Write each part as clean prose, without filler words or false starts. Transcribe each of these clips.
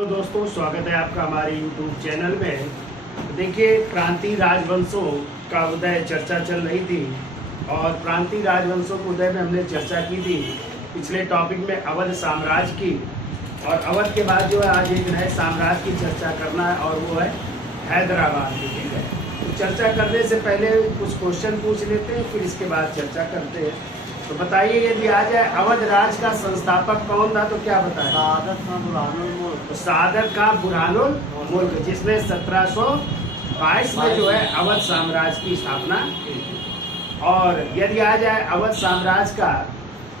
तो दोस्तों स्वागत है आपका हमारे YouTube चैनल में। देखिए, प्रांतीय राजवंशों का उदय चर्चा चल रही थी और प्रांतीय राजवंशों के उदय में हमने चर्चा की थी पिछले टॉपिक में अवध साम्राज्य की। और अवध के बाद जो है आज एक नए साम्राज्य की चर्चा करना है और वो है हैदराबाद की। ठीक है, तो चर्चा करने से पहले कुछ क्वेश्चन पूछ लेते हैं, फिर इसके बाद चर्चा करते हैं। तो बताइए, यदि आ जाए अवध राज का संस्थापक कौन था तो क्या बताएं? सादर खां बुरहानुल मुल्क, जिसने 1722 में जो है अवध साम्राज्य की स्थापना की। और यदि आ जाए अवध साम्राज्य का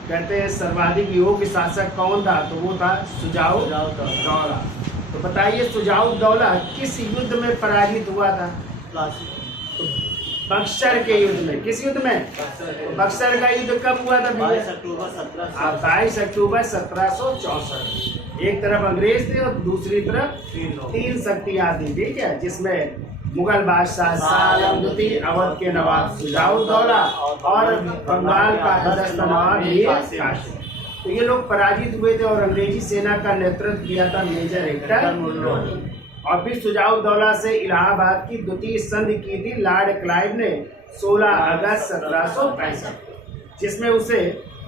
कहते हैं सर्वाधिक योग्य शासक कौन था तो वो था सुजाउद दौला। तो बताइए, सुजाउद दौला किस युद्ध में पराजित हुआ था? बक्सर के युद्ध में। किस युद्ध में? तो बक्सर का युद्ध कब हुआ था? 22 अक्टूबर 1764। एक तरफ अंग्रेज थे और दूसरी तरफ तीन शक्तियां थी। ठीक है, जिसमें मुगल बादशाह शाह आलम द्वितीय, अवध के नवाब सुजाउद दौला और बंगाल का दस्त नवाब मीर कासिम। तो ये लोग पराजित हुए थे और अंग्रेजी सेना का नेतृत्व किया था मेजर हेक्टर मुल्लोनी। और फिर सुजाउद दौला से इलाहाबाद की द्वितीय संधि की थी लॉर्ड क्लाइव ने 16 अगस्त 1765, जिसमें उसे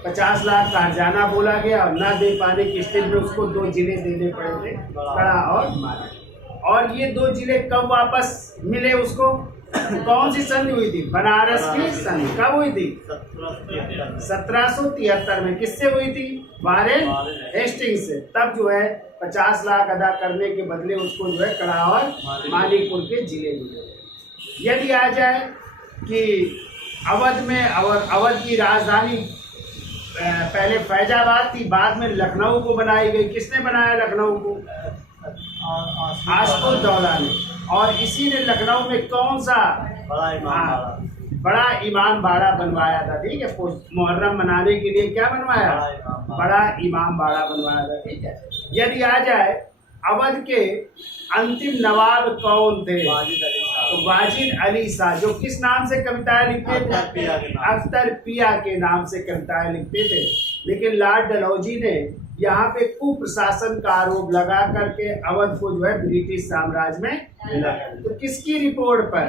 50 लाख का हर्जाना बोला गया और न दे पाने की स्थिति में उसको 2 जिले देने पड़े थे, कड़ा और मारा। और ये 2 जिले कब वापस मिले उसको? कौन सी संधि हुई थी? बनारस की संधि। कब हुई थी? 1773 में। किससे हुई थी? वारेन हेस्टिंग्स से। तब जो है 50 लाख अदा करने के बदले उसको जो है कड़ा और मानीपुर के जिले मिले। यदि आ जाए कि अवध में अवध की राजधानी पहले फैजाबाद थी, बाद में लखनऊ को बनाई गई। किसने बनाया लखनऊ को? आशुतौला ने। और इसी ने लखनऊ में कौन सा बड़ा इमाम बाड़ा बनवाया था? ठीक है, मुहर्रम मनाने के लिए क्या बनवाया? बड़ा इमाम बाड़ा बनवाया था। ठीक है, यदि आ जाए अवध के अंतिम नवाब कौन थे? तो वाजिद अली शाह, जो किस नाम से कविताएं लिखते थे? अख्तर पिया के नाम से कविताएं लिखते थे। लेकिन लॉर्ड डलहौजी ने यहाँ पे कुप्रशासन का आरोप लगा करके अवध को जो है ब्रिटिश साम्राज्य में मिला। तो किसकी रिपोर्ट पर?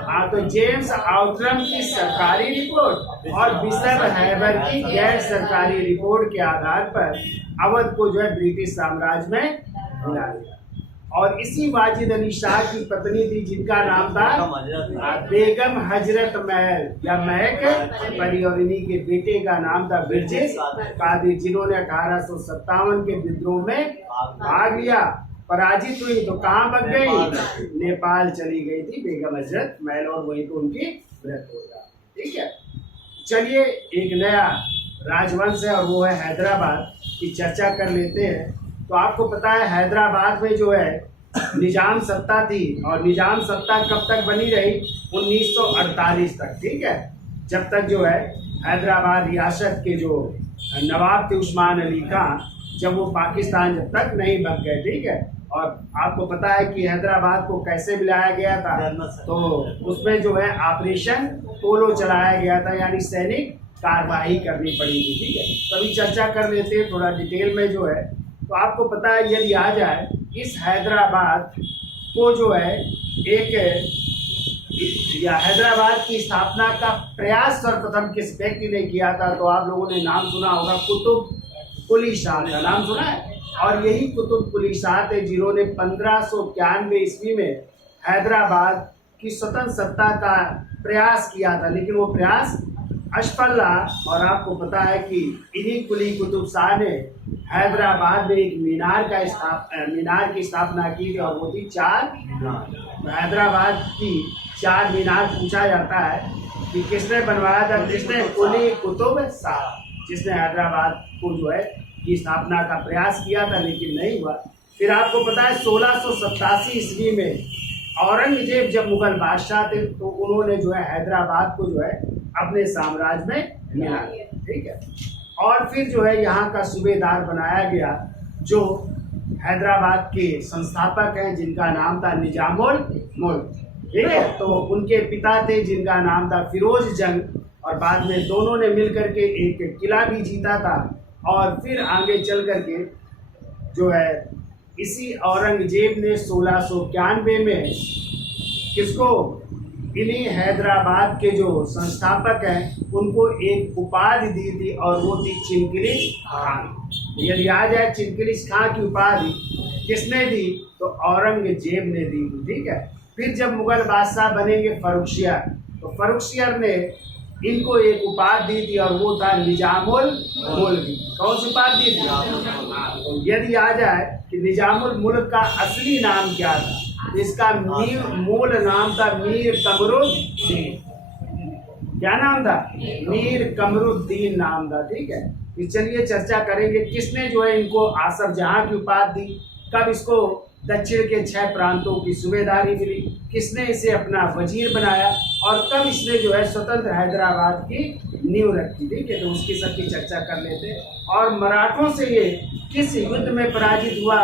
हाँ, तो जेम्स आउटरम की सरकारी रिपोर्ट और बिशप हैबर की गैर सरकारी रिपोर्ट के आधार पर अवध को जो है ब्रिटिश साम्राज्य में मिला गया। और इसी वाजिद अली शाह की पत्नी थी जिनका नाम था बेगम हजरत महल या महक परी, और इन्हीं के बेटे का नाम था बिरजेश कादिर, जिन्होंने 1857 के विद्रोह में भाग लिया। पराजित हुई तो कहाँ भाग गई? नेपाल चली गई थी बेगम हजरत महल, और वहीं तो उनकी मृत्यु हो गया। ठीक है, चलिए एक नया राजवंश है और वो है हैदराबाद की चर्चा कर लेते हैं। तो आपको पता है हैदराबाद में जो है निजाम सत्ता थी, और निजाम सत्ता कब तक बनी रही? 1948 तक। ठीक है, जब तक जो है हैदराबाद रियासत के जो नवाब थे उस्मान अली खां, जब वो पाकिस्तान जब तक नहीं बच गए। ठीक है, और आपको पता है कि हैदराबाद को कैसे मिलाया गया था? तो उसमें जो है ऑपरेशन पोलो चलाया गया था, यानी सैनिक कार्रवाई करनी पड़ी थी। ठीक है, तभी चर्चा कर लेते हैं थोड़ा डिटेल में जो है। तो आपको पता है, यदि आ जाए इस हैदराबाद को जो है हैदराबाद की स्थापना का प्रयास सर्वप्रथम किस व्यक्ति ने किया था? तो आप लोगों ने नाम सुना होगा, कुतुब कुली शाह का नाम सुना है। और यही कुतुब कुली शाह थे जिन्होंने 1591 ईस्वी में हैदराबाद की स्वतंत्र सत्ता का प्रयास किया था, लेकिन वो प्रयास असफल रहा। और आपको पता है कि इन्हीं कुली कुतुब शाह ने हैदराबाद में एक मीनार की स्थापना की थी, और वो थी 4 मीनार। हैदराबाद की 4 मीनार पूछा जाता है कि किसने बनवाया था? किसने? कुली कुतुब शाह, जिसने हैदराबाद को जो है की स्थापना का प्रयास किया था, लेकिन नहीं हुआ। फिर आपको पता है 1687 ईस्वी में औरंगजेब जब मुगल बादशाह थे तो उन्होंने जो है हैदराबाद को जो है अपने साम्राज्य में मिला लिया। ठीक है, और फिर जो है यहाँ का सूबेदार बनाया गया जो हैदराबाद के संस्थापक हैं, जिनका नाम था निजामुल मुल्क। ठीक है, तो उनके पिता थे जिनका नाम था फिरोज जंग, और बाद में दोनों ने मिलकर के एक किला भी जीता था। और फिर आगे चल करके जो है इसी औरंगजेब ने 1691 में किसको, इन्हीं हैदराबाद के जो संस्थापक हैं उनको एक उपाधि दी थी और वो थी चिनकिलिश खान। यदि आ जाए चिनकिलिश खान की उपाधि किसने दी, तो औरंगजेब ने दी थी। ठीक है। फिर जब मुगल बादशाह बनेंगे फर्रुखशियार, तो फर्रुखशियार ने इनको एक उपाधि दी थी और वो था निजामुल मुल्क। कौन सी उपाधि दी थी? तो यदि आ जाए कि निजामुल मुल्क का असली नाम क्या था, इसका मूल नाम था मीर कमरुद्दीन। क्या नाम था? मीर कमरुद्दीन नाम था। ठीक है। तो चलिए चर्चा करेंगे किसने जो है इनको आसफ जहां की उपाधि दी, कब इसको दक्षिण के 6 प्रांतों की सूबेदारी मिली, किसने इसे अपना वजीर बनाया और कब इसने जो है स्वतंत्र हैदराबाद की नींव रखी। ठीक है। तो उसकी सबकी चर्चा कर लेते हैं। और मराठों से ये किस युद्ध में पराजित हुआ,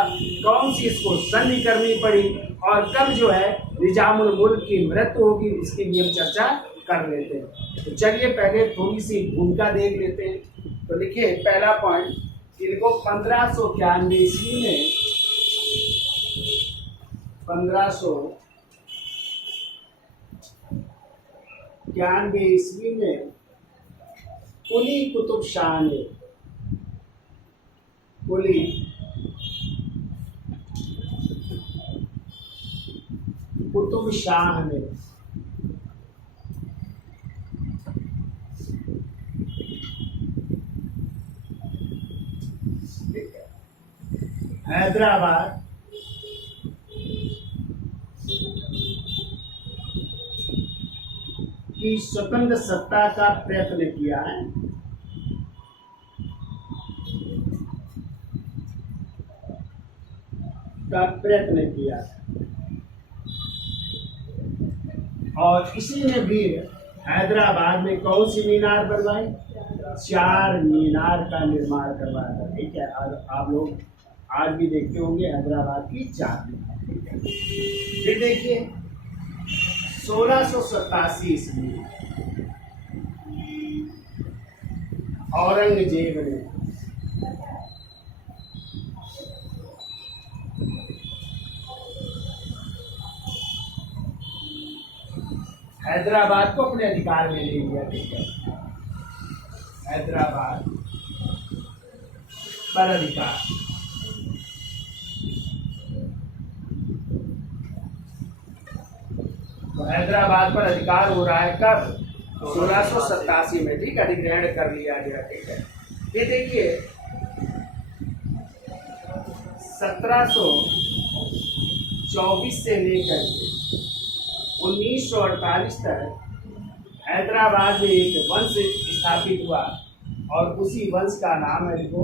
कौन सी इसको संधि करनी पड़ी और कब जो है निजामुल मुल्क की मृत्यु होगी, इसकी भी हम चर्चा कर लेते हैं। तो चलिए पहले थोड़ी सी भूमिका देख लेते हैं। तो देखिए पहला पॉइंट, इनको 1591 ईस्वी में 1591 ईस्वी में कुली कुतुब शाह ने, कुली कुतुब शाह ने हैदराबाद की स्वतंत्र सत्ता का प्रयत्न किया है। और इसी ने भी हैदराबाद में कौन सी मीनार बनवाई? 4 मीनार का निर्माण करवाया था। ठीक है। और आप लोग आज भी देखते होंगे हैदराबाद की 4 मीनार। ठीक है। फिर देखिए 1687 ईस्वी औरंगजेब ने हैदराबाद को अपने अधिकार में ले लिया। ठीक है। हैदराबाद पर अधिकार, तो हैदराबाद पर अधिकार हो रहा है कब? 1687 में। ठीक है। अधिग्रहण कर लिया गया। ठीक है। ये देखिए 1724 से लेकर 1948 तक हैदराबाद में एक वंश स्थापित हुआ और उसी वंश का नाम है, देखो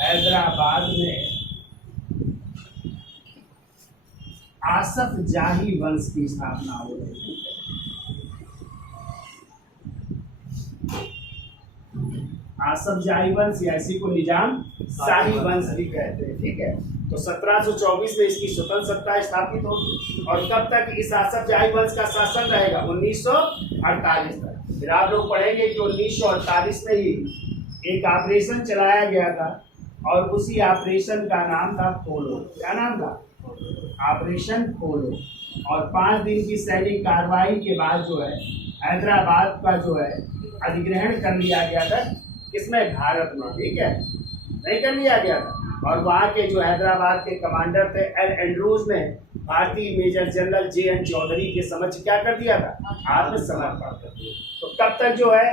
हैदराबाद में आसफ जाही वंश की स्थापना हो रही है। आसफ जाही वंश या इसी को निजाम शाही वंश भी कहते हैं। ठीक है। तो 1724 में इसकी स्वतंत्र सत्ता स्थापित होगी और कब तक इस आसफ जाही वंश का शासन रहेगा? 1948 तक। फिर आप लोग पढ़ेंगे कि 1948 में ही एक ऑपरेशन चलाया गया था और उसी ऑपरेशन का नाम था पोलो। क्या नाम था? ऑपरेशन पोलो। और 5 दिन की सैनिक कार्रवाई के बाद जो है हैदराबाद का जो है अधिग्रहण कर लिया गया था। किसमें? भारत में। ठीक है। नहीं कर लिया गया था। और वहाँ के जो हैदराबाद के कमांडर थे एल एंड्रूज ने भारतीय मेजर जनरल JN चौधरी के समक्ष क्या कर दिया था? आत्मसमर्पण कर दिया। तो कब तक जो है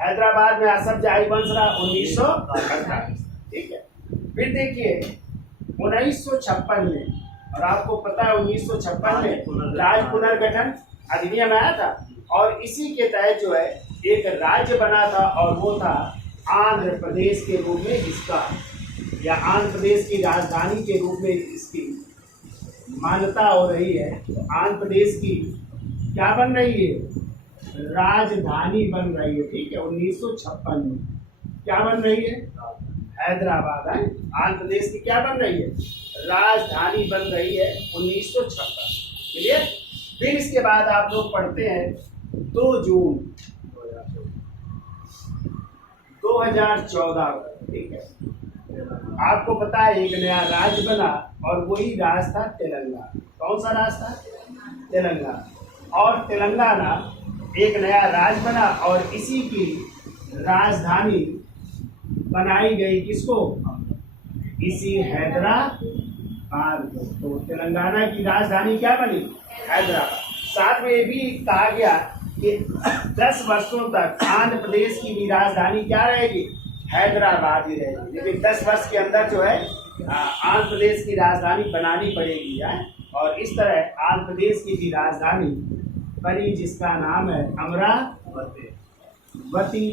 हैदराबाद में आसफ जाही वंश रहा? 1948। ठीक है। फिर देखिए 1956 में, और आपको पता है 1956 में राज्य पुनर्गठन अधिनियम आया था और इसी के तहत जो है एक राज्य बना था और वो था आंध्र प्रदेश के रूप में इसका, या आंध्र प्रदेश की राजधानी के रूप में इसकी मान्यता हो रही है। तो आंध्र प्रदेश की क्या बन रही है? राजधानी बन रही है। ठीक है। 1956 में क्या बन रही है? हैदराबाद है। आंध्र प्रदेश की क्या बन रही है? राजधानी बन रही है 1956। क्लियर। फिर इसके बाद आप लोग पढ़ते हैं 2 जून 2014। ठीक है। आपको पता है एक नया राज्य बना और वही राज था तेलंगाना। कौन सा राज था? तेलंगाना। और तेलंगाना एक नया राज बना और इसी की राजधानी बनाई गई किसको? इसी हैदराबाद को। तो तेलंगाना की राजधानी क्या बनी? हैदराबाद। साथ में ये भी कहा गया कि 10 वर्षों तक आंध्र प्रदेश की भी राजधानी क्या रहेगी? हैदराबाद ही रहेगी। लेकिन 10 वर्ष के अंदर जो है आंध्र प्रदेश की राजधानी बनानी पड़ेगी है। और इस तरह आंध्र प्रदेश की भी राजधानी बनी जिसका नाम है अमरावती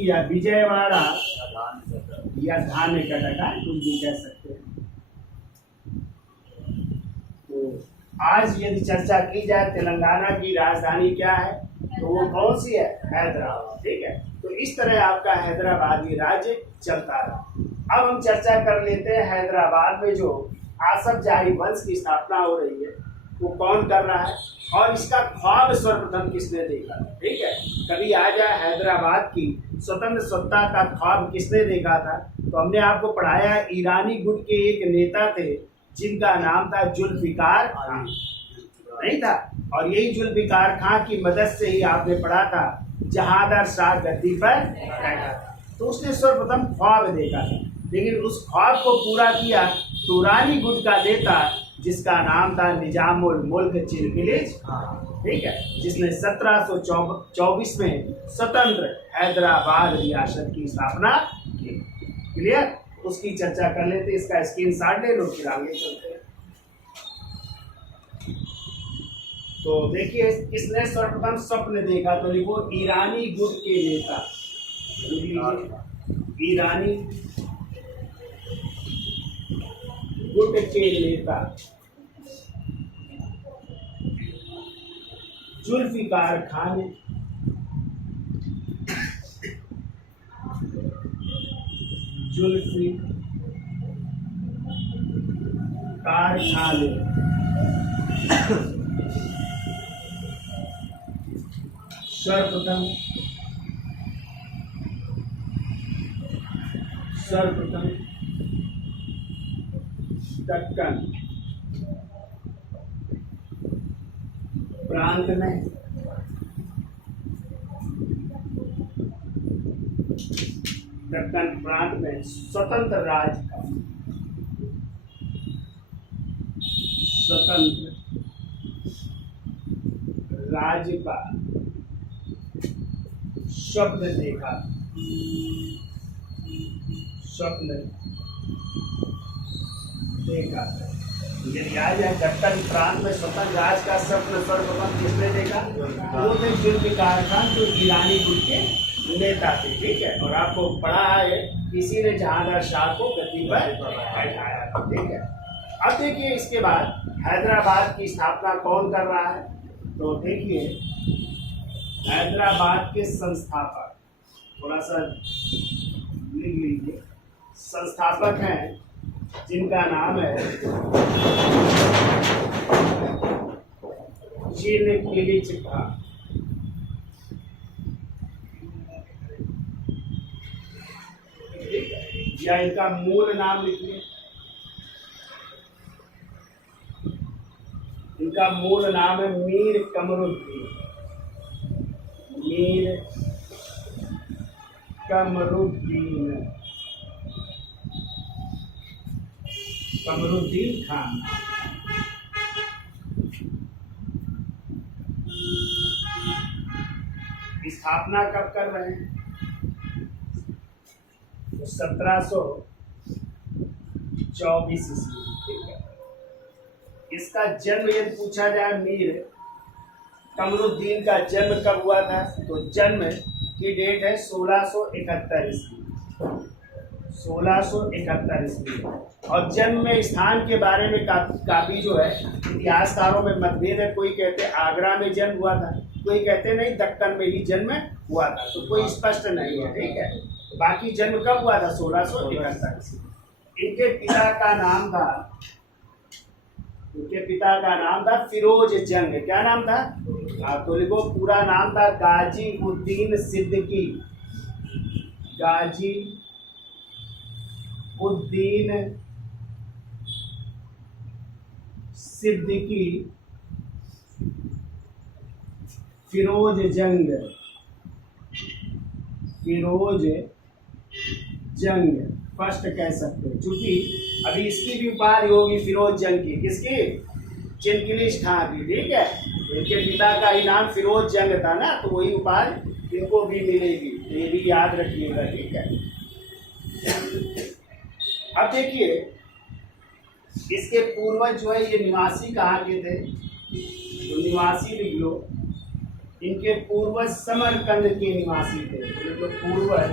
या विजयवाड़ा या धान्य कटका, कुछ भी कह सकते हैं। तो आज यदि चर्चा की जाए तेलंगाना की राजधानी क्या है तो वो कौन सी है? हैदराबाद। ठीक है, तो इस तरह आपका हैदराबादी राज्य चलता रहा। अब हम चर्चा कर लेते हैं हैदराबाद में जो आसफजाही वंश की स्थापना हो रही है वो कौन कर रहा है और इसका ख्वाब सर्वप्रथम किसने देखा? ठीक है, कभी आ जाए हैदराबाद की स्वतंत्र सत्ता का ख्वाब किसने देखा था? तो हमने आपको पढ़ाया ईरानी गुट के एक नेता थे जिनका नाम था जुल्फिकार खान, नहीं था? और यही जुल्फिकार खान की मदद से ही आपने पढ़ा था जहांगीर शाह गद्दी पर बैठा था। तो उसने सर्वप्रथम ख्वाब देखा था, लेकिन उस ख्वाब को पूरा किया तुरानी गुट का नेता जिसका नाम था निजामुल मुल्क चिलमिलिज, ठीक है, जिसने 1724 में स्वतंत्र हैदराबाद रियासत की स्थापना की। क्लियर? उसकी चर्चा कर लेते, इसका स्क्रीनशॉट ले लो फिर आगे चलते हैं। तो देखिए किसने सर्वप्रथम स्वप्न देखा? तो लिखो ईरानी गुट के नेता, ईरानी गुट के नेता जुल्फिकार खान सर्वप्रथम दक्कन प्रांत में स्वतंत्र राज्य का स्वप्न देखा। यदि आ जाए दक्कन प्रांत में स्वतंत्र राज्य का स्वप्न सर्वप्रथम किसने देखा? वो थे जुल्फिकार खान जो ईरानी गुट के नेता थे। ठीक है, और आपको पढ़ा है किसी ने जहांगीर शाह को गद्दी पर बैठाया था। ठीक है, अब देखिए इसके बाद हैदराबाद की स्थापना कौन कर रहा है? तो देखिए हैदराबाद के संस्थापक, थोड़ा सा लिख लीजिए, संस्थापक हैं जिनका नाम है चिलमिलिज खान। या इनका मूल नाम लिखिए, इनका मूल नाम है मीर कमरुद्दीन, मीर कमरुद्दीन खान। स्थापना कब कर रहे हैं? तो 1724 ईस्वी। ठीक है, इसका जन्म यदि पूछा जाए मीर कमरुद्दीन का जन्म कब हुआ था? तो जन्म की डेट है 1671 ईस्वी, 1671 ईस्वी। और जन्म में स्थान के बारे में काफी जो है इतिहासकारों में मतभेद है। कोई कहते आगरा में जन्म हुआ था, कोई कहते नहीं दक्कन में ही जन्म हुआ था, तो कोई स्पष्ट नहीं है। ठीक है, बाकी जन्म कब हुआ था? 1671 ईस्वी। इनके पिता का नाम था फिरोज जंग। क्या नाम था? तो लिखो पूरा नाम था गाजी उद्दीन सिद्दीकी, गाजी उद्दीन सिद्दीकी फिरोज जंग, फिरोज जंग फर्स्ट कह सकते हैं, क्योंकि अभी इसकी भी उपाधि होगी फिरोज जंग की, किसकी? चिनकिलिश खां की, ठीक है। इनके पिता का ही नाम फिरोज जंग था ना, तो वही उपाधि इनको भी मिलेगी, तो ये भी याद रखिएगा, ठीक है। अब देखिए इसके पूर्वज जो है ये निवासी कहाँ के थे, तो निवासी लिख लो, इनके पूर्वज समरकंद के निवासी थे, तो पूर्वज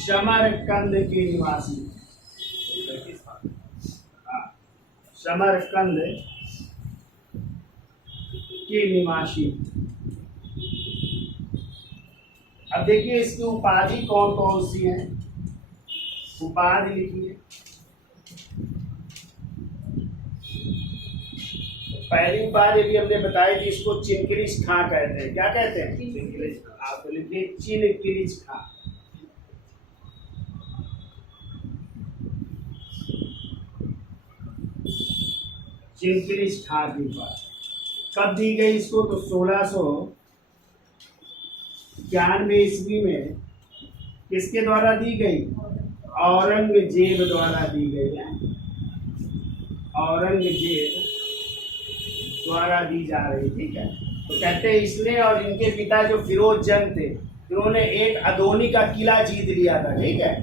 समरकंद के निवासी, समरकंद के निवासी। अब देखिए इसकी उपाधि कौन कौन सी है, उपाधि लिखिए। पहली उपाधि भी हमने बताई थी, इसको चिनकिलिश खां कहते हैं। क्या कहते हैं? चिनकिलिश खां। आप लिखिए चिनकिलिश खां। चिनकिलिश खां की उपाधि कब दी गई इसको, तो 1691 ईस्वी में किसके द्वारा दी गई? औरंगजेब द्वारा दी गई है, औरंगजेब द्वारा दी जा रही, ठीक है। तो कहते हैं इसने और इनके पिता जो फिरोज जंग थे, इन्होंने एक अदोनी का किला जीत लिया था, ठीक है।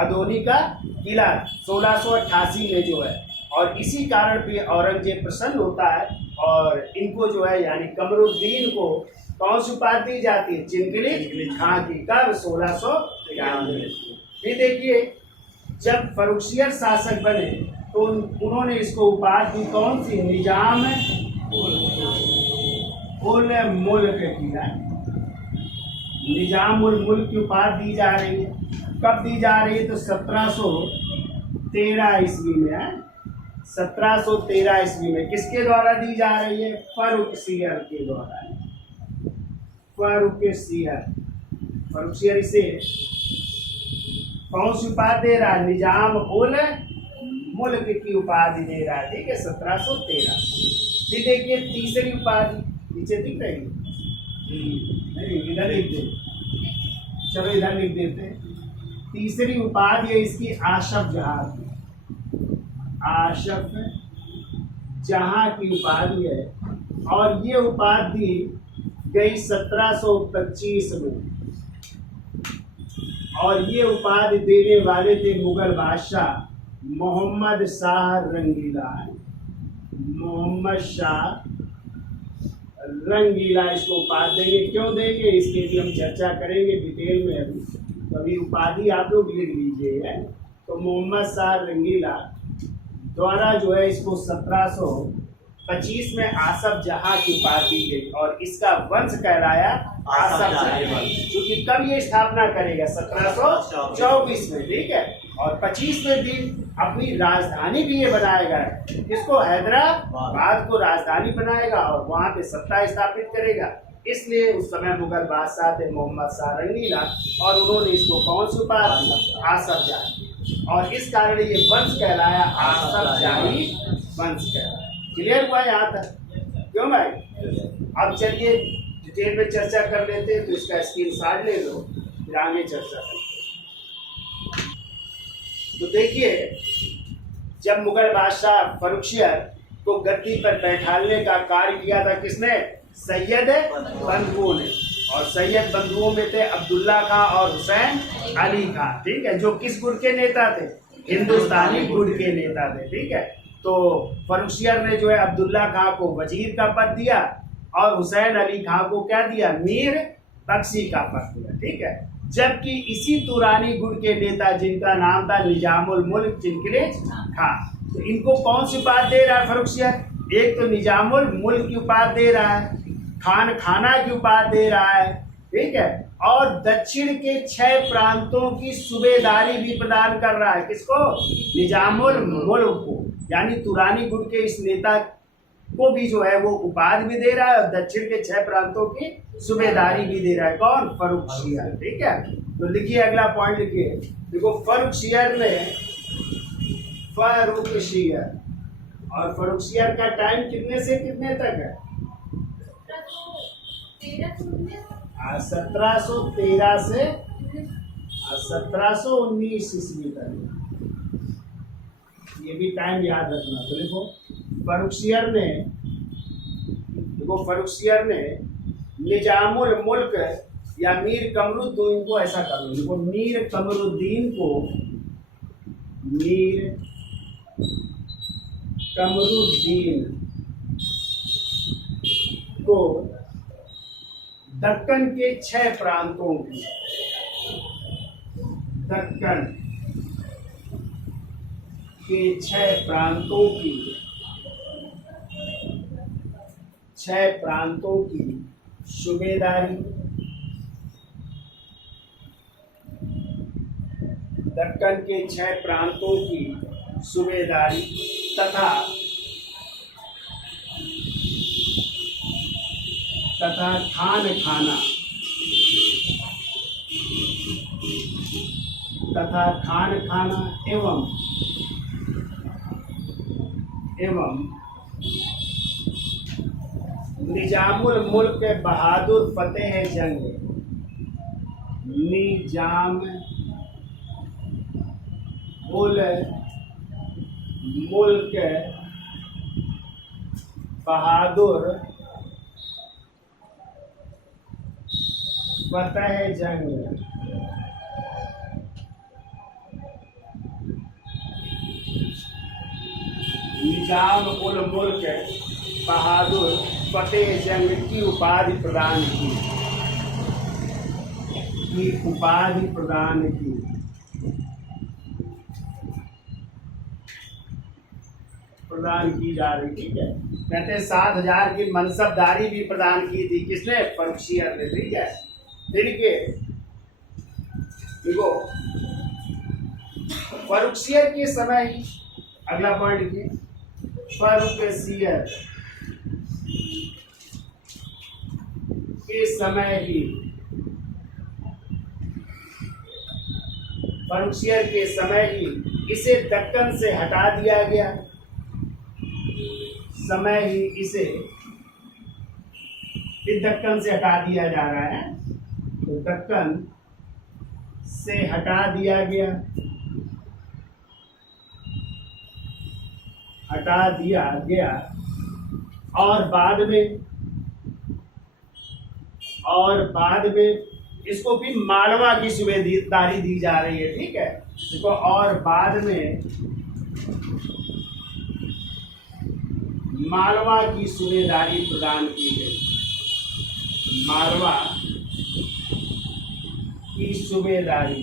अदोनी का किला 1688 में जो है, और इसी कारण भी औरंगजेब प्रसन्न होता है और इनको जो है यानी कमरुद्दीन को कौन सी उपाधि दी जाती है? चिनकिलिश खां की। कब? 1691। फिर देखिए जब फर्रुखियर शासक बने तो उन्होंने इसको उपाधि दी कौन सी? निजाम उल मुल्क की, निजाम उल मुल्क की उपाधि दी जा रही है। कब दी जा रही है? तो 1713 ईस्वी में है, 1713 ईस्वी में। किसके द्वारा दी जा रही है? फर्रुखियर के द्वारा। फर्रुखियर इसे कौन सी उपाधि दे रहा है? निजाम उल मुल्क की उपाधि दे रहा है, ठीक है, 1713। फिर देखिए तीसरी उपाधि नीचे दिख रही है, नहीं इधर लिख दे, चलो इधर लिख देते हैं। तीसरी उपाधि है इसकी आशफ जहां की, आशफ जहां की उपाधि है, और ये उपाधि गई 1725 में, और ये उपाधि देने वाले थे मुगल बादशाह मोहम्मद शाह रंगीला। मोहम्मद शाह रंगीला इसको उपाधि देंगे। क्यों देंगे इसके भी हम चर्चा करेंगे डिटेल में, अभी तो अभी उपाधि आप लोग लिख लीजिए। तो मोहम्मद शाह रंगीला द्वारा जो है इसको 1725 में आसफ जहां की उपाधि दी गई, और इसका वंश कहलाया आसफ जहां, क्योंकि कब ये स्थापना करेगा? 1724 में, ठीक है। और 25 में भी अपनी राजधानी भी ये बनाएगा, इसको हैदराबाद को राजधानी बनाएगा और वहां पे सत्ता स्थापित करेगा। इसलिए उस समय मुगल बादशाह थे मोहम्मद शाह रंगीला, और उन्होंने इसको कौन सी उपाधि? आसफ जहां, और इस कारण ये वंश कहलाया आसफ जाही वंश कहलाया। क्लियर हुआ यहाँ तक? क्यों भाई? अब चलिए डिटेल में चर्चा कर लेते हैं, तो इसका स्क्रीनशॉट ले लो, फिर आगे चर्चा करें। तो देखिए जब मुगल बादशाह फर्रुखियर को गद्दी पर बैठाने का कार्य किया था किसने? सैयद बंधुओं ने, और सैयद बंधुओं में थे अब्दुल्ला खां और हुसैन अली खां, ठीक है, जो किस गुट के नेता थे? हिंदुस्तानी गुट के नेता थे, ठीक है। तो फर्रुखियर ने जो है अब्दुल्ला खां को वजीर का पद दिया और हुसैन अली खां को क्या दिया? मीर बख्शी का पद दिया, ठीक है। जबकि इसी तुरानी गुट के नेता जिनका नाम था निजामुल मुल्क चिनकिलिश खां, तो इनको कौन सी उपाधि दे रहा है फर्रुखियर? एक तो निजामुल मुल्क की उपाधि दे रहा है, खान खाना की उपाधि दे रहा है, ठीक है, और दक्षिण के 6 प्रांतों की सूबेदारी भी प्रदान कर रहा है। किसको? निजामुल मुल्क को, यानी तुरानी गुट के इस नेता को भी जो है वो उपाधि भी दे रहा है और दक्षिण के 6 प्रांतों की सूबेदारी भी दे रहा है। कौन? फर्रुखियर, ठीक है। तो लिखिए अगला पॉइंट लिखिए, देखो फर्रुखियर और फर्रुखसियर का टाइम कितने से कितने तक है? 1713 से 1719 ईस्वी तक। ये भी टाइम याद रखना। तो देखो फर्रुखसियर ने निजामुल मुल्क या मीर कमरुद्दीन को, ऐसा कर लो, देखो मीर कमरुद्दीन को दक्कन के 6 प्रांतों की, दक्कन के 6 प्रांतों की सूबेदारी, दक्कन के 6 प्रांतों की सूबेदारी तथा खान खाना एवं निजामुल मुल्क बहादुर फतेह जंग, निजामुल मुल्क बहादुर फतेह जंग, निजाम उल मुल्क बहादुर फतेह जंग की उपाधि प्रदान की जा रही। ठीक है, कहते हैं 7000 की मनसबदारी भी प्रदान की थी। किसने? फर्रुखसियर ने। ठीक है, देखिए देखो फर्रुखसियर के समय ही, अगला पॉइंट लिखिए, फर्रुखसियर के समय ही इसे दक्कन से हटा दिया गया। इसे दक्कन से हटा दिया जा रहा है, तो दक्कन से हटा दिया गया और बाद में इसको भी मालवा की सूबेदारी दी जा रही है। ठीक है, देखो, और बाद में मालवा की सूबेदारी प्रदान की गई। मालवा की सूबेदारी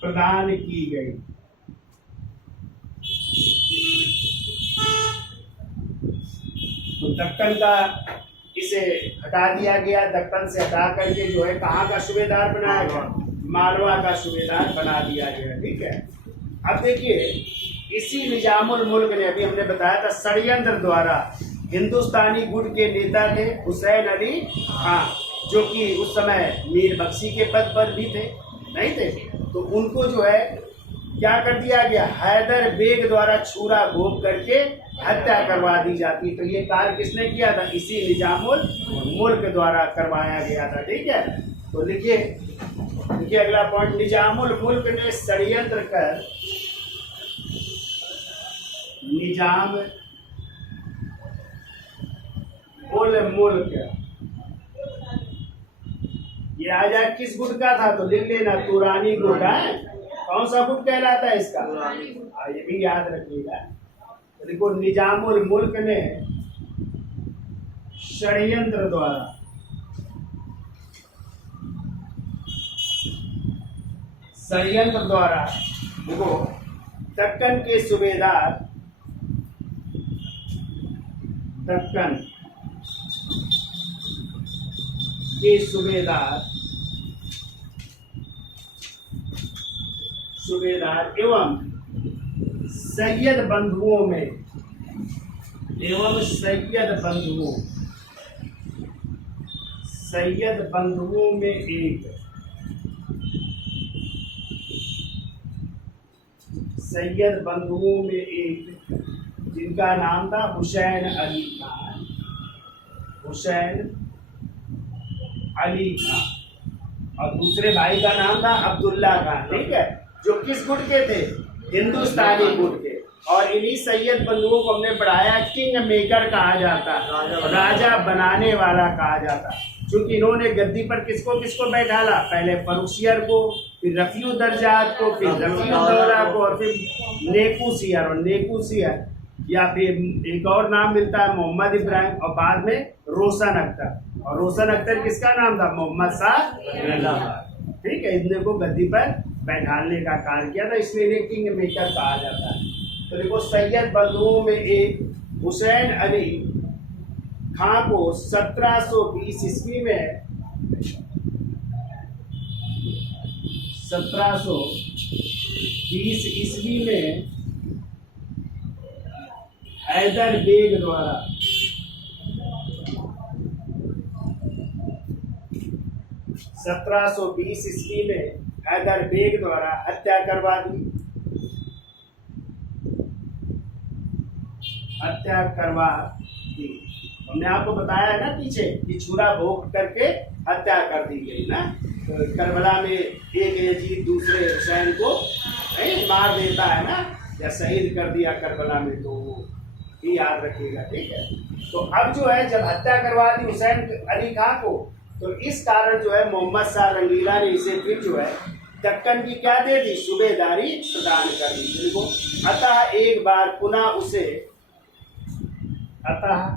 प्रदान की गई। तो दक्कन का इसे हटा दिया गया, दक्कन से हटा करके जो है कहाँ का सूबेदार बनाया गया? मालवा का सूबेदार बना दिया गया। ठीक है, अब देखिए, इसी निजामुल मुल्क ने, अभी हमने बताया था, षड्यंत्र द्वारा हिंदुस्तानी गुट के नेता थे हुसैन अली खान, जो कि उस समय मीर बख्शी के पद पर भी थे, नहीं थे? तो उनको जो है क्या कर दिया गया? हैदर बेग द्वारा छुरा घोंप करके हत्या करवा दी जाती। तो ये कार्य किसने किया था? इसी निजामुल मुल्क द्वारा करवाया गया था। ठीक है, तो लिखिए अगला पॉइंट, निजामुल मुल्क ने षड्यंत्र कर निजाम उल मुल्क, ये आजा किस गुट का था? तो लिख लेना, तुरानी गुट है। कौन सा गुट कहलाता है इसका? ये भी याद रखिएगा। तो देखो, निजामुल मुल्क ने षड्यंत्र द्वारा देखो दक्कन के सूबेदार एवं सैयद बंधुओं में एक सैयद बंधुओं में एक जिनका नाम था हुसैन अली खान, हुसैन अली खान, और दूसरे भाई का नाम था अब्दुल्ला खान, ठीक है, जो किस गुट के थे? हिंदुस्तानी गुट के। और इन्हीं सैयद बंधुओं को हमने पढ़ाया किंग मेकर कहा जाता, राजा बनाने वाला कहा जाता, क्योंकि इन्होंने गद्दी पर किसको किसको बैठाला? पहले फरुखसियर को, फिर रफीउ दर्जात को, फिर रफीउ दौला को, और फिर नेकुसियर, और नेकुसियर या फिर एक और नाम मिलता है मोहम्मद इब्राहिम, और बाद में रोशन अख्तर। और रोशन अख्तर किसका नाम था? मोहम्मद शाह, ठीक है। इतने को गद्दी पर बैठाने का कार्य किया था, इसलिए इन्हें किंग मेकर कहा जाता है। तो देखो, सैयद बंधुओं में एक हुसैन अली खां को 1720 ईस्वी में 1720 ईस्वी में हैदर बेग द्वारा 1720 ईस्वी में हैदर बेग द्वारा हत्या करवा दी, हत्या करवा दी। हमने आपको बताया है ना पीछे कि छुरा भोग करके हत्या कर दी गई ना। तो करबला में एक यजीद दूसरे हुसैन को मार देता है ना, या शहीद कर दिया करबला में, तो ही याद रखिएगा, ठीक है। तो अब जो है, जब हत्या करवा दी हुसैन अली खां को, तो इस कारण जो है मोहम्मद शाह रंगीला ने इसे फिर जो है दक्कन की क्या दे दी? सूबेदारी प्रदान कर दी। देखो, अतः एक बार पुनः उसे, अतः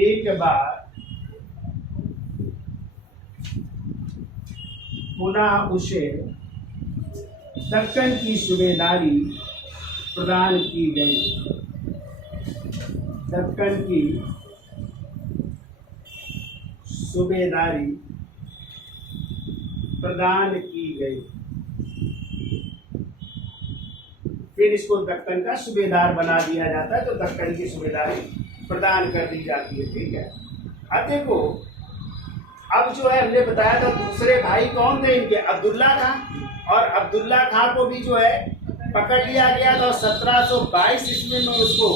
एक बार पुनः उसे दक्कन की सूबेदारी प्रदान की गई, दक्कन की सूबेदारी प्रदान की गई। फिर इसको दक्कन का सूबेदार बना दिया जाता है, तो दक्कन की सूबेदारी प्रदान कर दी जाती है, ठीक है। अब देखो, अब जो है हमने बताया था दूसरे भाई कौन थे इनके? अब्दुल्ला खां, और अब्दुल्ला खां को भी जो है पकड़ लिया गया था। 1722 ईस्वी में उसको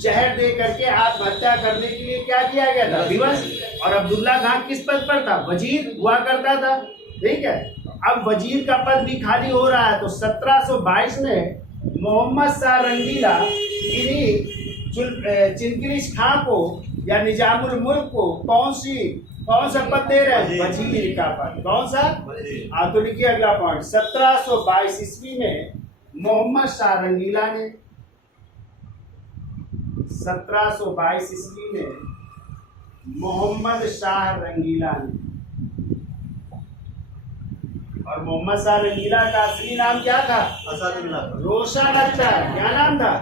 जहर दे करके आत्महत्या करने के लिए क्या किया गया था? विवश। और अब्दुल्ला खां किस पद पर था? वजीर हुआ करता था, ठीक है। अब वजीर का पद भी खाली हो रहा है, तो 1722 में मोहम्मद शाह रंगीला इन्हीं चिनक्रिश खां को या निजामुल मुल्क को कौन सा पद दे रहे हैं? वजीर का पद। कौन सा? तो लिखिए अगला पॉइंट। 1722 ईस्वी में मोहम्मद शाह रंगीला ने, 1722 ईस्वी में मोहम्मद शाह रंगीला ने, और मोहम्मद शाह रंगीला का असली नाम क्या था? रोशन अख्तर। क्या नाम था?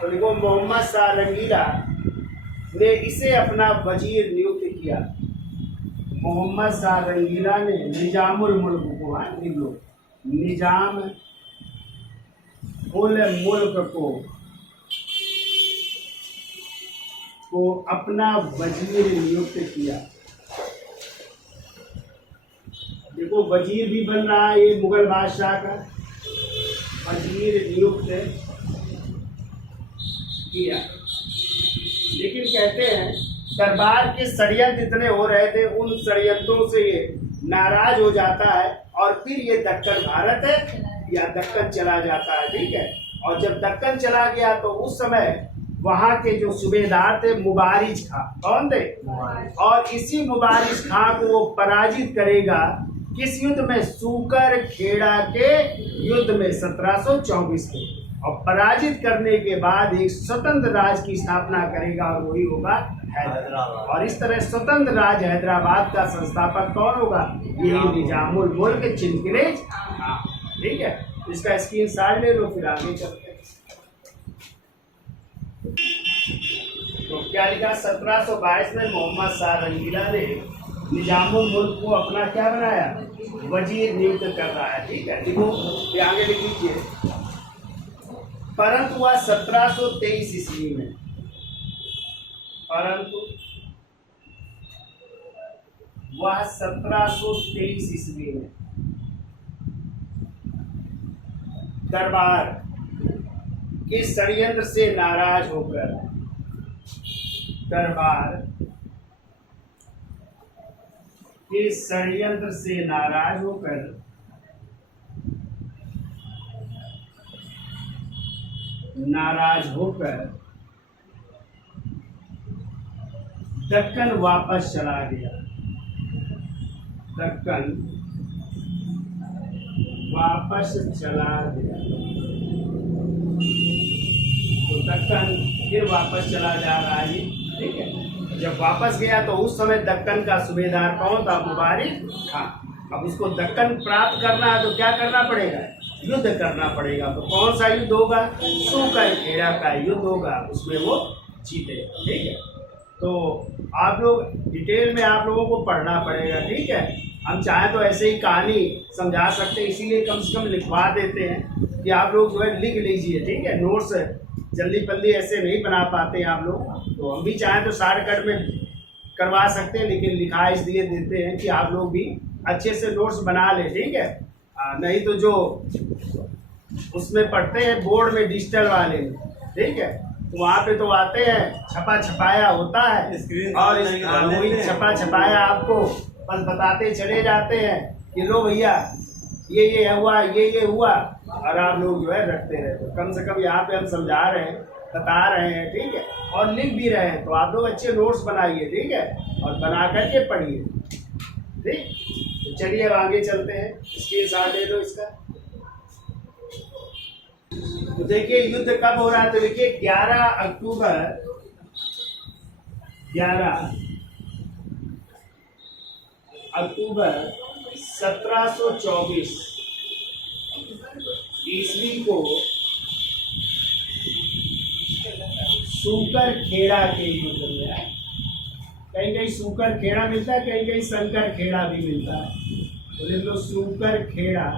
तो देखो, मोहम्मद शाह रंगीला ने इसे अपना वजीर नियुक्त किया। मोहम्मद शाह रंगीला ने निजामुल मुल्क को, निजाम उल मुल्क को अपना वजीर नियुक्त किया। देखो, वजीर भी बन रहा है ये मुगल बादशाह का, वजीर नियुक्त किया। लेकिन कहते हैं दरबार के षड्यंत्र इतने हो रहे थे, उन षड्यंत्रों से ये नाराज हो जाता है, और फिर ये दक्कन भारत है या दक्कन चला जाता है, ठीक है। और जब दक्कन चला गया तो उस समय वहां के जो सूबेदार थे मुबारिज खां, कौन थे? और इसी मुबारिज खां को वो पराजित करेगा किस युद्ध में? सूकर खेड़ा के युद्ध में 1724 के। और पराजित करने के बाद एक स्वतंत्र राज्य की स्थापना करेगा, और वही होगा हैदराबाद। और इस तरह स्वतंत्र राज्य हैदराबाद का संस्थापक कौन होगा? यही निजामुल मुल्क चिनक्रिश खां, ठीक है। इसका स्क्रीनशॉट ले लो, फिर आगे चलते हैं। तो क्या लिखा? 1722 में मोहम्मद शाह रंगीला ने निजामुल मुल्क को अपना क्या बनाया? वजीर नियुक्त कर रहा है, ठीक है। देखो, आगे लिख लीजिए। परंतु वह 1723 ईस्वी में, परंतु वह 1723 ईस्वी में दरबार के षड्यंत्र से नाराज होकर, दरबार के षड्यंत्र से नाराज होकर दक्कन वापस चला गया, दक्कन वापस चला गया। तो दक्कन फिर वापस चला जा रहा है, ठीक है। जब वापस गया तो उस समय दक्कन का सूबेदार कौन था? मुबारिक खां। अब उसको दक्कन प्राप्त करना है तो क्या करना पड़ेगा? युद्ध करना पड़ेगा। तो कौन सा युद्ध होगा? सूकर खेड़ा का युद्ध होगा, उसमें वो जीते, ठीक है। तो आप लोग डिटेल में आप लोगों को पढ़ना पड़ेगा, ठीक है। हम चाहे तो ऐसे ही कहानी समझा सकते हैं, इसीलिए कम से कम लिखवा देते हैं कि आप लोग जो है लिख लीजिए, ठीक है। नोट्स जल्दी पल्दी ऐसे नहीं बना पाते हैं आप लोग, तो हम भी चाहें तो शॉर्टकट में करवा सकते हैं, लेकिन लिखा इसलिए देते हैं कि आप लोग भी अच्छे से नोट्स बना लें, ठीक है। नहीं तो जो उसमें पढ़ते हैं बोर्ड में डिजिटल वाले में, ठीक है, तो वहाँ पे तो आते हैं छपा छपाया होता है और वही छपा छपाया आपको बस बताते चले जाते हैं कि लो भैया ये हुआ, ये हुआ, और आप लोग जो है रखते रहे। तो कम से कम यहाँ पे हम समझा रहे हैं, बता रहे हैं, ठीक है, और लिख भी रहे हैं। तो आप लोग अच्छे नोट्स बनाइए, ठीक है, और बना करके पढ़िए, ठीक। तो चलिए अब आगे चलते हैं, इसके साथ ले लो इसका। तो देखिए युद्ध कब हो रहा है, तो देखिए 11 अक्टूबर 1724 ईस्वी को सूकर खेड़ा के युद्ध में, कहीं कहीं सूकर खेड़ा मिलता है, कहीं कहीं शंकर खेड़ा भी मिलता है, तो लिख लो सूकर खेड़ा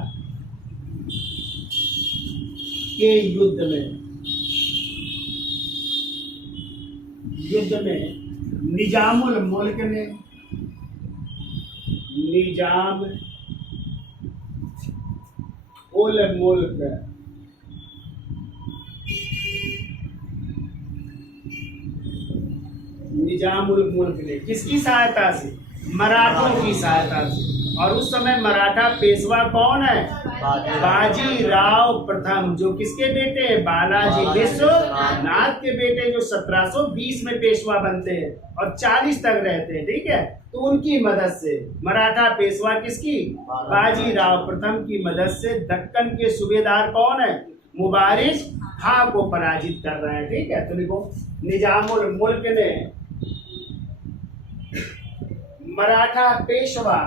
के युद्ध में निजामुल मुल्क ने, निजाम उल मुल्क निजामुल मुल्क ने किसकी सहायता से? मराठों की सहायता से। और उस समय मराठा पेशवा कौन है? बाजी राव प्रथम, जो किसके बेटे हैं? बालाजी विश्वनाथ के बेटे, जो 1720 में पेशवा बनते हैं और 40 तक रहते हैं, ठीक है। तो उनकी मदद से मराठा पेशवा किसकी? बाजी राव प्रथम की मदद से दक्कन के सूबेदार कौन है? मुबारिक खां को पराजित कर रहे हैं, ठीक है। तो लिखो निजामुल मुल्क ने मराठा पेशवा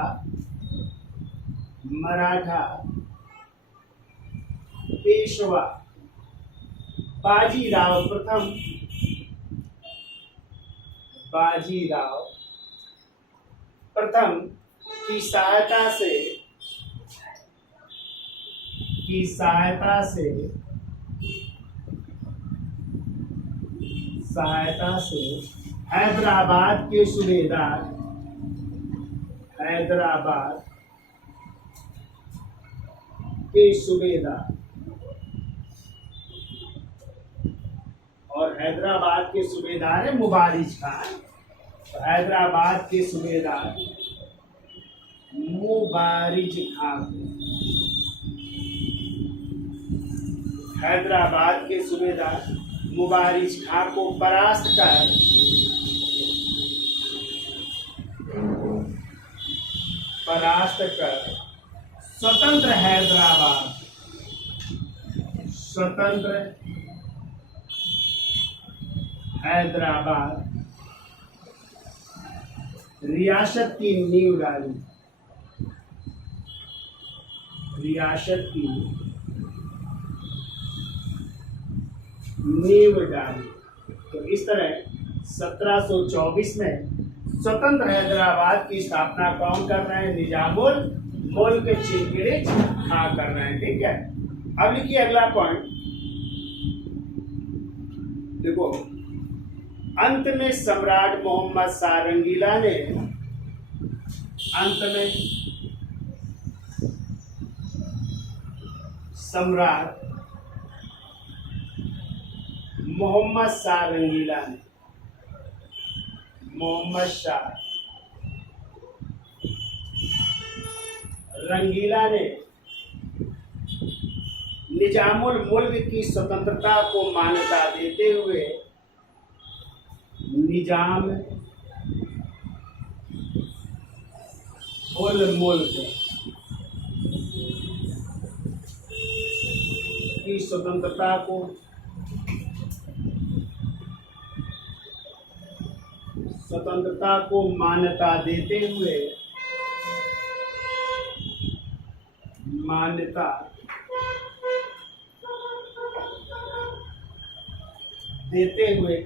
बाजीराव प्रथम की सहायता से हैदराबाद के सूबेदार और हैदराबाद के सूबेदार है मुबारिक खान। तो हैदराबाद के सूबेदार मुबारिक खान, हैदराबाद के सूबेदार मुबारिक खान को परास्त कर स्वतंत्र हैदराबाद रियासत की नींव डाली, तो इस तरह 1724 में स्वतंत्र हैदराबाद की स्थापना कौन कर रहे हैं? निजामुल मुल्क चिंगिरिज खां कर रहे हैं, ठीक है। अब लिखिए अगला पॉइंट, देखो अंत में सम्राट मोहम्मद सारंगीला ने सम्राट मोहम्मद शाह रंगीला ने, मोहम्मद शाह रंगीला ने निजामुल मुल्क की स्वतंत्रता को मान्यता देते हुए निजाम उल मुल्क की स्वतंत्रता को मान्यता देते हुए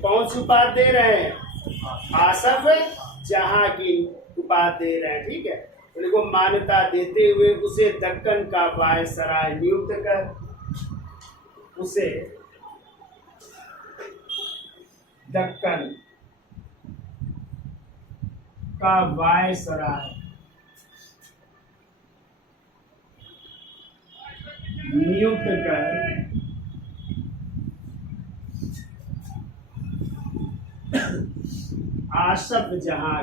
कौन सी उपाधि दे रहे हैं? आसफ जहां की उपाधि दे रहे हैं। ठीक है, तो देखो मान्यता देते हुए उसे दक्कन का वायसराय नियुक्त कर, उसे दक्कन का वायसराय नियुक्त कर आसफ जहां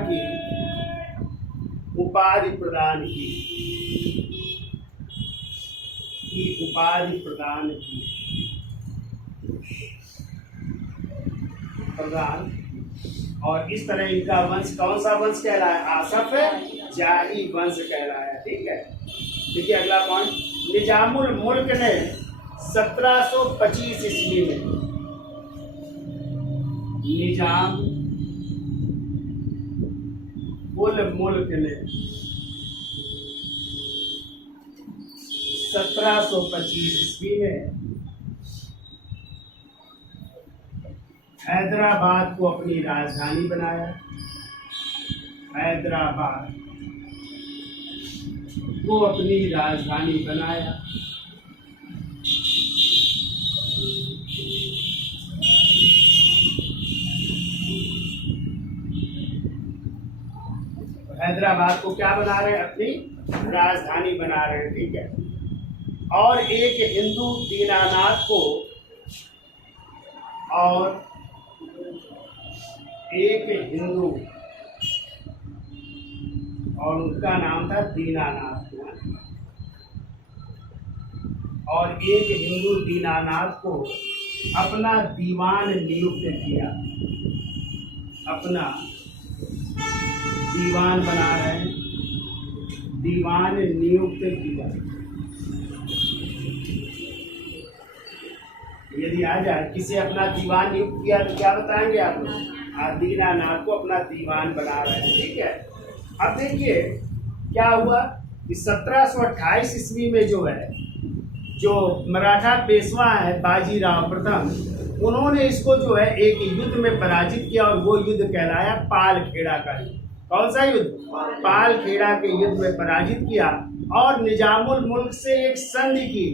की उपाधि प्रदान की और इस तरह इनका वंश कौन सा वंश कहलाया? आसफ जाही वंश कहलाया। ठीक है, देखिए अगला पॉइंट, निजामुल मुल्क ने 1725 ईस्वी में निजामुल मुल्क ने 1725 ईस्वी में हैदराबाद को अपनी राजधानी बनाया। हैदराबाद को अपनी राजधानी बनाया। हैदराबाद को क्या बना रहे हैं? अपनी राजधानी बना रहे हैं। ठीक है, और एक हिंदू दीनानाथ को और उनका नाम था दीनानाथ, और एक हिंदू दीनानाथ को अपना दीवान नियुक्त किया। अपना दीवान बना रहे हैं, दीवान नियुक्त किया। यदि आ जाए किसे अपना दीवान नियुक्त किया तो क्या बताएंगे आप लोग? दीनानाथ को अपना दीवान बना रहे हैं। ठीक है, अब देखिए क्या हुआ कि 1728 ईस्वी में जो मराठा पेशवा है बाजीराव प्रथम, उन्होंने इसको जो है एक युद्ध में पराजित किया, और वो युद्ध कहलाया पालखेड़ा का युद्ध। कौन सा युद्ध? पालखेड़ा के युद्ध में पराजित किया, और निजामुल मुल्क से एक संधि की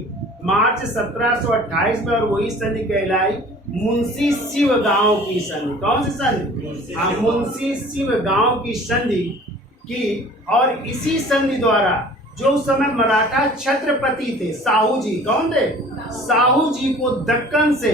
मार्च 1728 में, और वही संधि कहलाई मुंशी शिवगांव की संधि। कौन सी संधि? मुंशी शिवगांव की संधि की। और इसी संधि द्वारा जो उस समय मराठा छत्रपति थे साहू जी, कौन थे? साहू जी को दक्कन से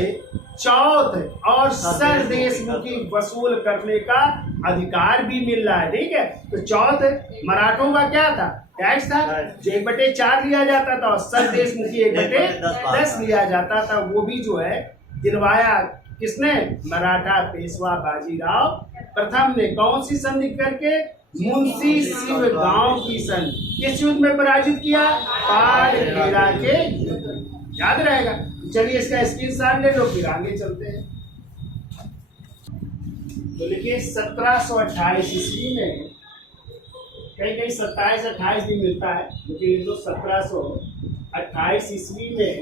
चौथ और सरदेशमुखी वसूल करने का अधिकार भी मिल रहा है। ठीक है, तो चौथ मराठों का क्या था? टैक्स था, जो 1/4 लिया जाता था, और सरदेशमुखी 1/10 लिया जाता था। वो भी जो है दिलवाया किसने? मराठा पेशवा बाजीराव प्रथम ने। कौन सी संधि करके? मुंशी शिवगांव की संधि। किस युद्ध में पराजित किया? पालखेड़ा के युद्ध। याद रहेगा। चलिए इसका स्क्रीनशॉट ले लो, फिर आगे चलते हैं। तो लिखिए 1728 ईस्वी में, कहीं कहीं 27-28 भी मिलता है, लेकिन तो 1728 ईस्वी में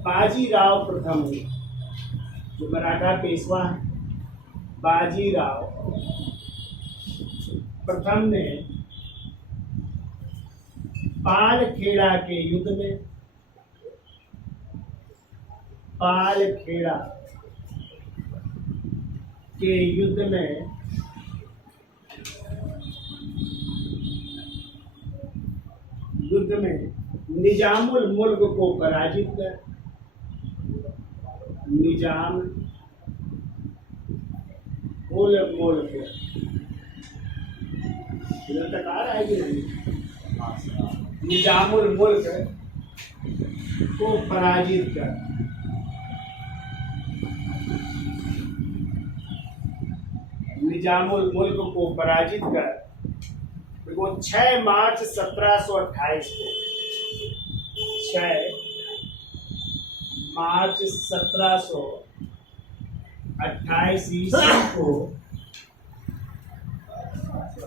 बाजीराव प्रथम ने, जो मराठा पेशवा है, बाजीराव प्रथम ने पालखेड़ा के युद्ध में, पालखेड़ा के युद्ध में युद्ध में निजामुल मुल्क को पराजित कर। निजाम उल मुल्क, इधर तक आ रहा है कि नहीं? निजामुल मुल्क को पराजित कर। निजामुल मुल्क को पराजित कर। देखो 6 मार्च 1728 को, 6 मार्च 1728 ईस्वी को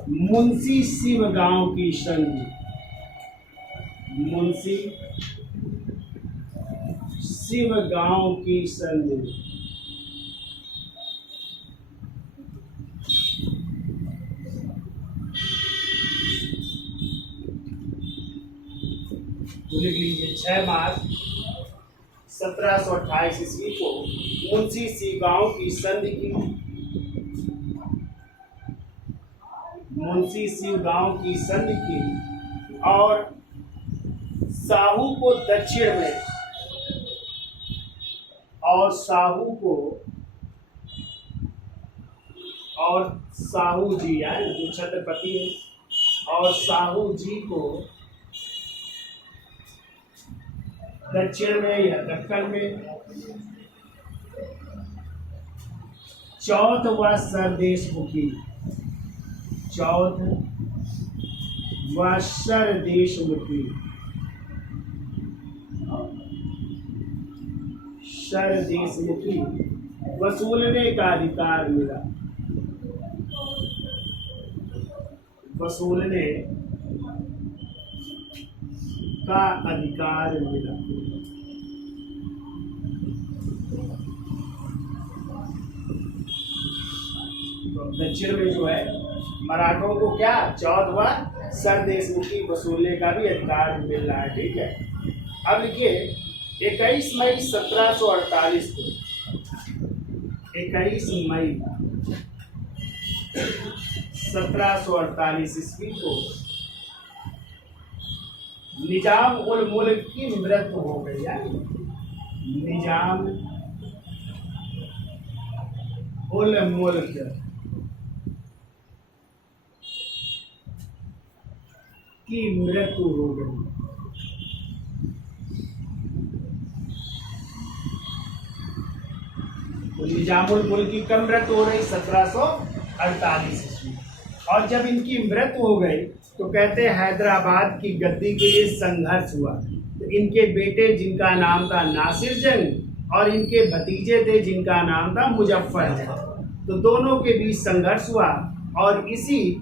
मुंशी शिव गांव की संधि, मुंशी शिव गांव की संधि तो लिख लीजिए 6 मार्च 1728 ईस्वी को मुंशी शिव गांव की संधि की, मुंशी शिव गांव की संधि की और साहू को दक्षिण में, और साहू को, और साहू जी है जो छत्रपति है, और साहू जी को दक्षिण में या दक्कन में चौथ व सरदेशमुखी, चौथ व सरदेशमुखी, सरदेशमुखी वसूलने का अधिकार मिला, वसूलने का अधिकार मिला। तो दक्षिण में जो है मराठों को क्या चौथ व सरदेशमुखी वसूलने का भी अधिकार मिल रहा है। ठीक है, अब लिखिए 21 मई 1748 को, 21 मई 1748 ईस्वी को निजाम उल मुल्क की मृत्यु हो गई है। निजाम उल मुल्क की मृत्यु हो गई। तो निजामुल मुल्क की कब मृत्यु हो रही? 1748 ईस्वी। और जब इनकी मृत्यु हो गई तो कहते हैं हैदराबाद की गद्दी के लिए संघर्ष हुआ। तो इनके बेटे जिनका नाम था नासिर जंग और इनके भतीजे थे जिनका नाम था मुजफ्फर जंग, तो दोनों के बीच संघर्ष हुआ और इसी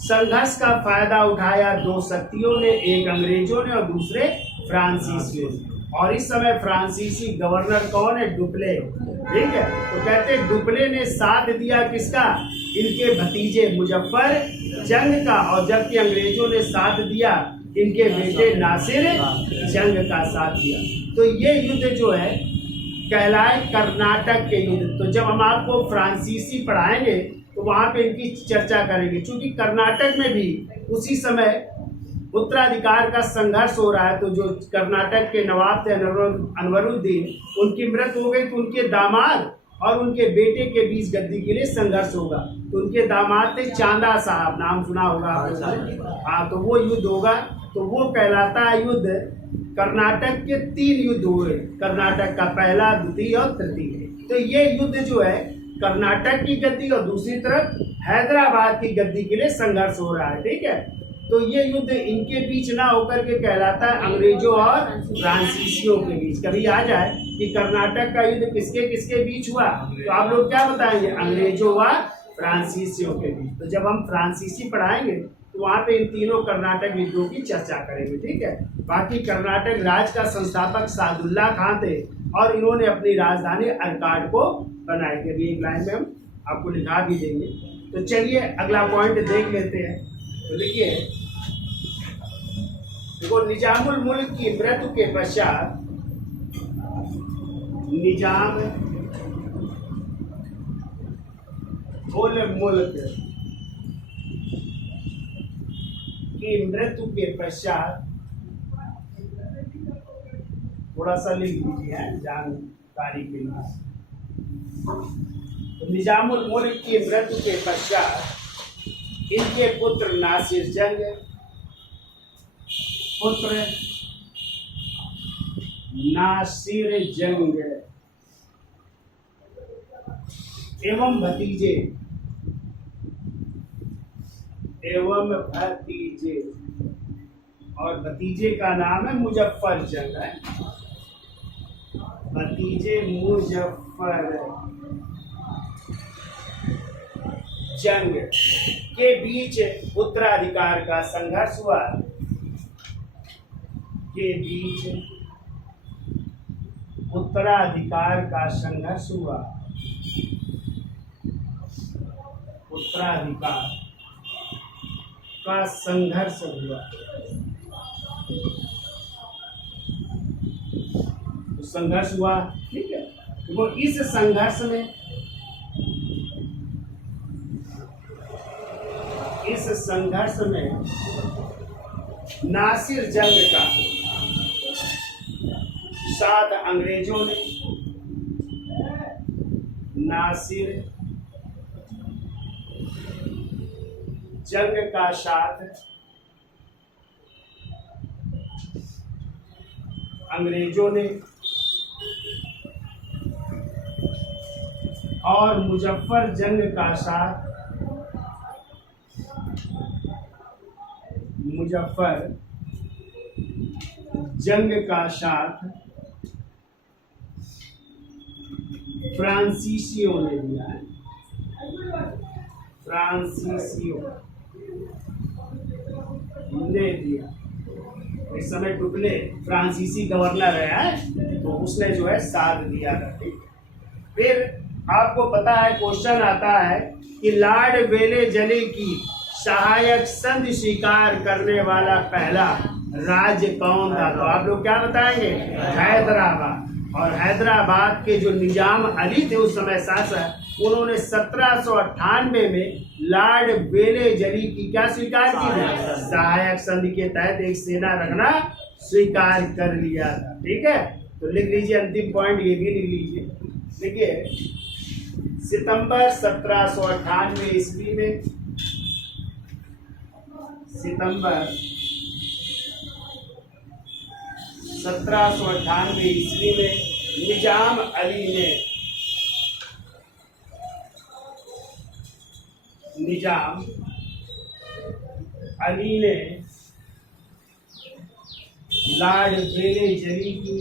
संघर्ष का फायदा उठाया दो शक्तियों ने, एक अंग्रेजों ने और दूसरे फ्रांसीसियों ने। और इस समय फ्रांसीसी गवर्नर कौन है? डुप्ले। ठीक है, तो कहते हैं डुप्ले ने साथ दिया किसका? इनके भतीजे मुजफ्फर जंग का, और जबकि अंग्रेजों ने साथ दिया इनके बेटे नासिर जंग का साथ दिया। तो ये युद्ध जो है कहलाए कर्नाटक के युद्ध। तो जब हम आपको फ्रांसीसी पढ़ाएंगे तो वहां पे इनकी चर्चा करेंगे, क्योंकि कर्नाटक में भी उसी समय उत्तराधिकार का संघर्ष हो रहा है। तो जो कर्नाटक के नवाब थे अनवरुद्दीन, उनकी मृत्यु हो गई तो उनके दामाद और उनके बेटे के बीच गद्दी के लिए संघर्ष होगा। तो उनके दामाद थे चांदा साहब, नाम सुना होगा आपने। हाँ, तो वो युद्ध होगा। तो वो कहलाता है युद्ध। कर्नाटक के 3 युद्ध हुए, कर्नाटक का पहला, द्वितीय और तृतीय। तो ये युद्ध जो है कर्नाटक की गद्दी और दूसरी तरफ हैदराबाद की गद्दी के लिए संघर्ष हो रहा है। ठीक है, तो ये युद्ध इनके बीच ना होकर के कहलाता है अंग्रेजों और फ्रांसीसियों के बीच। कभी आ जाए कि कर्नाटक का युद्ध किसके किसके बीच हुआ, तो आप लोग क्या बताएंगे? अंग्रेजों व फ्रांसीसियों के बीच। तो जब हम फ्रांसीसी पढ़ाएंगे तो वहाँ पे इन तीनों कर्नाटक युद्धों की चर्चा करेंगे। ठीक है, बाकी कर्नाटक राज्य का संस्थापक सादुल्ला खां थे और इन्होंने अपनी राजधानी अर्काड को बनाई थी। अभी एक लाइन में हम आपको लिखा भी देंगे। तो चलिए अगला पॉइंट देख लेते हैं। तो देखिए, देखो निजामुल मुल्क की मृत्यु के पश्चात निजाम उल मुल्क की मृत्यु के पश्चात थोड़ा सा लिख लीजिए जानकारी के लिए। तो निजामुल मुल्क की मृत्यु के पश्चात इनके पुत्र नासिर जंग, पुत्र नासिर जंग एवं भतीजे और भतीजे का नाम है मुजफ्फर जंग है, भतीजे मुजफ्फर जंग के बीच उत्तराधिकार का संघर्ष हुआ, के बीच उत्तराधिकार का संघर्ष हुआ, उत्तराधिकार का संघर्ष हुआ। तो संघर्ष हुआ, ठीक है। तो इस संघर्ष में नासिर जंग का साथ अंग्रेजों ने, नासिर जंग का साथ अंग्रेजों ने और मुजफ्फर जंग का साथ मुजफ्फर जंग का साथ फ्रांसीसियों ने दिया है, फ्रांसीसियों ने दिया। इस समय टुकले फ्रांसीसी गवर्नर है, तो उसने जो है साथ दिया था। फिर आपको पता है क्वेश्चन आता है कि लॉर्ड वेले जली की सहायक संधि स्वीकार करने वाला पहला राज्य कौन था? तो आप लोग क्या बताएंगे? हैदराबाद। और हैदराबाद के जो निजाम अली थे उस समय शासक, उन्होंने 1798 में लॉर्ड वेले जली की क्या स्वीकार की थी? सहायक संधि के तहत एक सेना रखना स्वीकार कर लिया था। ठीक है, तो लिख लीजिए अंतिम पॉइंट, ये भी लिख लीजिए। देखिए सितंबर 1798 ईस्वी में, सितंबर 1798 ईस्वी में निजाम अली ने लॉर्ड वेले जली की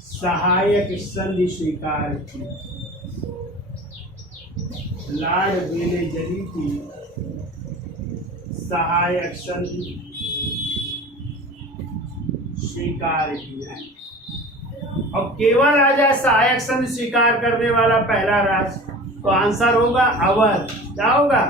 सहायक संधि स्वीकार की। लॉर्ड वेले जली की सहायक संधि स्वीकार किया। और केवल राजा सहायक संधि स्वीकार करने वाला पहला राज्य, तो आंसर होगा अवध। क्या होगा?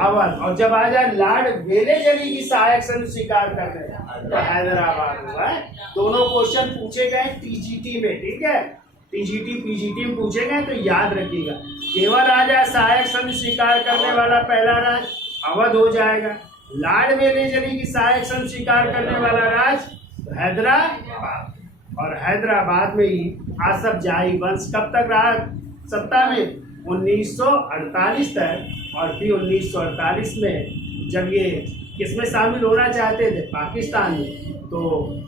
अवध। और जब आ जाए लॉर्ड वेले जली की सहायक संधि स्वीकार करने, तो हैदराबाद हुआ। दोनों क्वेश्चन पूछे गए टीजीटी में, ठीक है, टीजीटी पीजीटी में पूछे गए, तो याद रखिएगा। केवल राजा सहायक संधि स्वीकार करने वाला पहला राज्य अवध हो जाएगा। लॉर्ड वेले जली की सहायक संधि स्वीकार करने वाला राज्य हैदराबाद। और हैदराबाद में ही आसफ जाही वंश कब तक रहा सत्ता में? 1948 तक। और फिर 1948 में जब ये किसमें शामिल होना चाहते थे? पाकिस्तान में। तो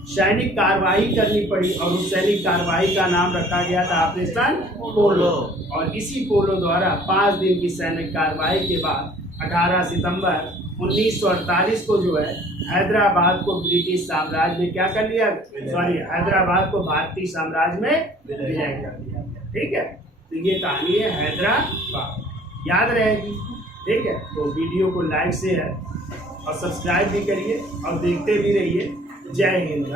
सैनिक कार्रवाई करनी पड़ी, और उस सैनिक कार्रवाई का नाम रखा गया था ऑपरेशन पोलो। और इसी पोलो द्वारा 5 दिन की सैनिक कार्रवाई के बाद 18 सितंबर 1948 को जो है हैदराबाद को ब्रिटिश साम्राज्य में क्या कर लिया? हैदराबाद को भारतीय साम्राज्य में विलय कर दिया। ठीक है, तो ये कहानी है हैदराबाद, याद रहेगी। ठीक है, तो वीडियो को लाइक शेयर और सब्सक्राइब भी करिए और देखते भी रहिए। जय हिंद।